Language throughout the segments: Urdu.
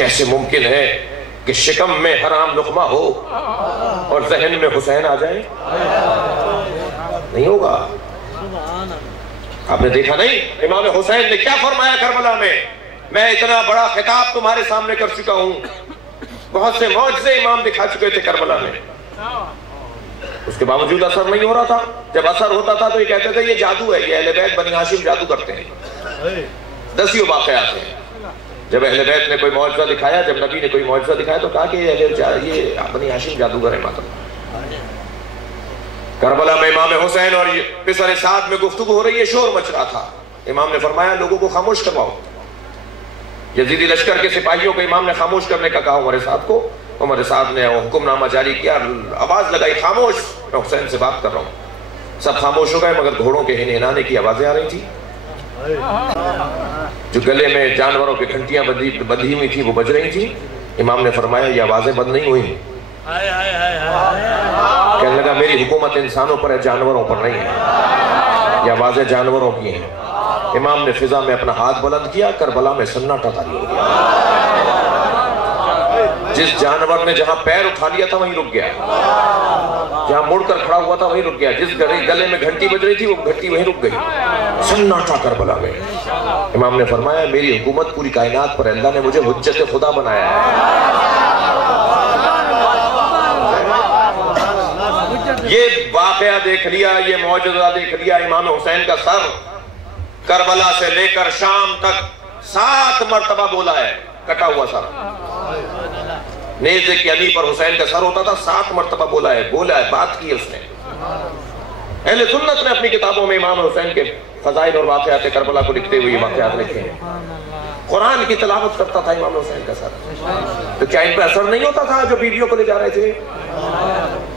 کیسے ممکن ہے کہ شکم میں حرام لقمہ ہو اور ذہن میں حسین آ جائے؟ نہیں ہوگا۔ آپ نے دیکھا نہیں امام حسین نے کیا فرمایا کربلا میں اتنا بڑا خطاب تمہارے سامنے کر چکا ہوں، بہت سے معجزے امام دکھا چکے تھے کربلا میں، اس کے باوجود اثر نہیں ہو رہا تھا۔ جب اثر ہوتا تھا تو یہ کہتے تھے یہ جادو ہے، یہ اہل بیت بنی ہاشم جادو کرتے ہیں۔ دسیوں واقعات ہیں جب اہل بیت نے کوئی معجزہ دکھایا، جب نبی نے کوئی معجزہ دکھایا تو کہا کہ یہ بنی ہاشم جادوگر ہے ماتم۔ کربلا میں امام حسین اور پسر سعد میں گفتگو ہو رہی ہے، شور مچ رہا تھا۔ امام نے فرمایا لوگوں کو خاموش کرواؤ۔ یزیدی لشکر کے سپاہیوں کو امام نے خاموش کرنے کا کہا عمر سعد کو۔ عمر سعد نے حکم نامہ جاری کیا، آواز لگائی خاموش، میں حسین سے بات کر رہا ہوں۔ سب خاموش ہو گئے مگر گھوڑوں کے ہنہنانے کی آوازیں آ رہی تھی، جو گلے میں جانوروں کی گھنٹیاں بندھی ہوئی تھی وہ بج رہی تھی۔ امام نے فرمایا یہ آوازیں بند نہیں ہوئی۔ کہنے لگا میری حکومت انسانوں پر ہے، جانوروں پر نہیں ہے، یہ آوازیں جانوروں کی ہیں۔ امام نے فضا میں اپنا ہاتھ بلند کیا، کربلا میں سناٹا طاری ہو گیا۔ جس جانور نے جہاں پیر اٹھا لیا تھا وہیں رک گیا، جہاں مڑ کر کھڑا ہوا تھا وہیں رک گیا، جس گلے میں گھنٹی بج رہی تھی وہ گھنٹی وہیں رک گئی، سناٹا کربلا میں۔ امام نے فرمایا میری حکومت پوری کائنات پر ہے، اللہ نے مجھے حجت خدا بنایا ہے۔ یہ واقعہ دیکھ لیا، یہ معجزہ دیکھ لیا، امام حسین کا سر کربلا سے لے کر شام تک 7 مرتبہ بولا ہے، کٹا ہوا سر۔ نیزے کی علی پر حسین کا سر ہوتا تھا، 7 مرتبہ بولا ہے، بات کی اس نے۔ اہل سنت نے اپنی کتابوں میں امام حسین کے فضائل اور واقعات کربلا کو لکھتے ہوئے واقعات لکھے ہیں۔ قرآن کی تلاوت کرتا تھا امام حسین کا سر، تو کیا ان پر اثر نہیں ہوتا تھا جو بیویوں کو لے جا رہے تھے،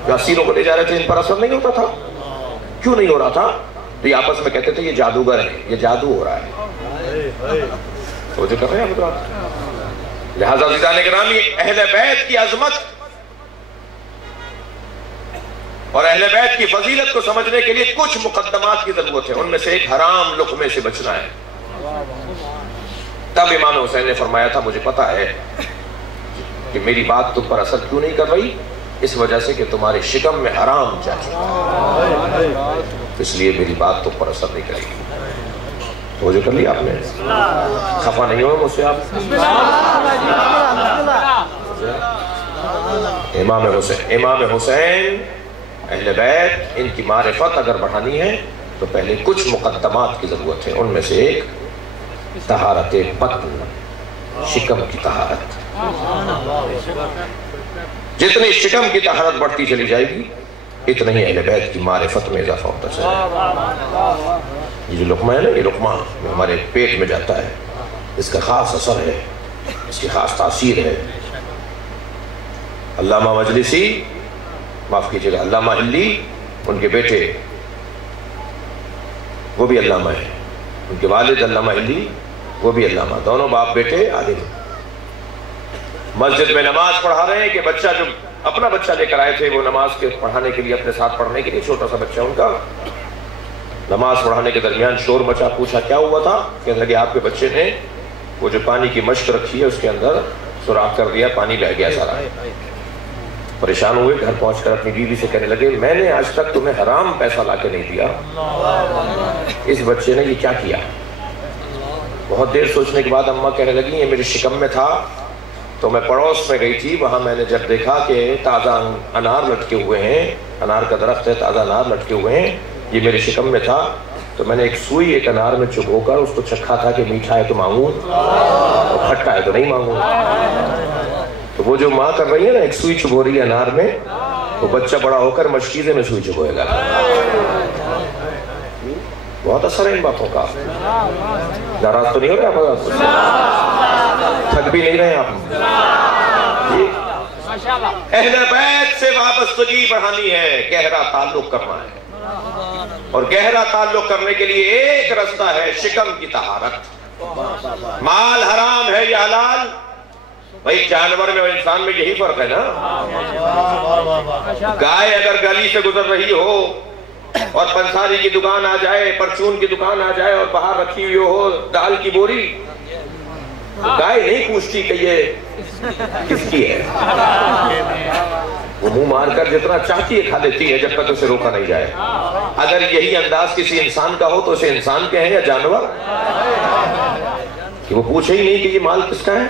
جو اسیروں کو لے جا رہے تھے، ان پر اثر نہیں ہوتا تھا؟ کیوں نہیں ہو رہا تھا؟ تو یہ آپس میں کہتے تھے یہ جادوگر ہے، یہ جادو ہو رہا ہے۔ تو جو کر رہے ہیں حضرات، لہذا عزیزان گرامی اہل بیت کی عظمت اور اہل بیت کی فضیلت کو سمجھنے کے لیے کچھ مقدمات کی ضرورت ہے، ان میں سے ایک حرام لقمے سے بچنا ہے۔ تب امام حسین نے فرمایا تھا مجھے پتا ہے کہ میری بات تم پر اثر کیوں نہیں کر رہی، اس وجہ سے کہ تمہارے شکم میں حرام جا چکا ہے، اس لیے میری بات تم پر اثر نہیں کرے گی۔ توجہ کر لیا آپ نے؟ خفا نہیں ہوئے مجھ سے آپ؟ امام حسین اہل بیت ان کی معرفت اگر بڑھانی ہے تو پہلے کچھ مقدمات کی ضرورت ہے، ان میں سے ایک طہارت بطن، شکم کی طہارت۔ جتنی شکم کی طہارت بڑھتی چلی جائے گی اتنا ہی اہل بیت کی معرفت میں اضافہ ہوتا چلے گا۔ یہ جو لقمہ ہے نا، یہ لقمہ ہمارے پیٹ میں جاتا ہے، اس کا خاص اثر ہے، اس کی خاص تاثیر ہے۔ علامہ مجلسی، معاف کیجئے گا، علامہ ہلی، ان کے بیٹے وہ بھی علامہ ہیں، ان کے والد علامہ ہلی وہ بھی علامہ، دونوں باپ بیٹے عالم۔ مسجد میں نماز پڑھا رہے ہیں کہ بچہ جو اپنا بچہ لے کر آئے تھے وہ نماز کے پڑھانے کے لیے، اپنے ساتھ پڑھنے کے لیے، چھوٹا سا بچہ ان کا، نماز پڑھانے کے درمیان شور مچا، پوچھا کیا ہوا تھا؟ کہنے لگے آپ کے بچے نے وہ جو پانی کی مشق رکھی ہے اس کے اندر سوراخ کر دیا، پانی بہہ گیا سارا۔ پریشان ہوئے، گھر پہنچ کر اپنی بیوی سے کہنے لگے میں نے آج تک تمہیں حرام پیسہ لا کے نہیں دیا، اس بچے نے یہ کیا کیا؟ بہت دیر سوچنے کے بعد اماں کہنے لگی یہ میرے شکم میں تھا، تو میں پڑوس میں گئی تھی، وہاں میں نے جب دیکھا کہ تازہ انار لٹکے ہوئے ہیں، انار کا درخت ہے، تازہ انار لٹکے ہوئے ہیں، یہ میرے شکم میں تھا، تو میں نے ایک سوئی ایک انار میں چبھو کر اس کو چکھا تھا کہ میٹھا ہے تو مانگوں اور کھٹا ہے تو نہیں مانگوں۔ تو وہ جو ماں کر رہی ہے نا، ایک سوئی چبھو رہی ہے انار میں، وہ بچہ بڑا ہو کر مشکیزے میں سوئی چبھوئے گا۔ بہت اثر ہے ان باتوں کا۔ ناراض تو نہیں ہو رہے آپ؟ تھک بھی نہیں رہے آپ؟ اہل بیت سے وابستگی بڑھانی ہے، گہرا تعلق کرنا ہے، اور گہرا تعلق کرنے کے لیے ایک رستہ ہے شکم کی طہارت۔ مال حرام ہے یا حلال؟ بھائی جانور میں اور انسان میں یہی فرق ہے نا۔ گائے اگر گلی سے گزر رہی ہو اور پنساری کی دکان آ جائے، پرچون کی دکان آ جائے اور باہر رکھی ہوئی ہو دال کی بوری، گائے نہیں پوچھتی کہ یہ کس کی ہے، وہ منہ مار کر جتنا چاہتی ہے کھا لیتی ہے جب تک اسے روکا نہیں جائے۔ اگر یہی انداز کسی انسان کا ہو تو اسے انسان کہیں یا جانور، کہ وہ پوچھے ہی نہیں کہ یہ مال کس کا ہے۔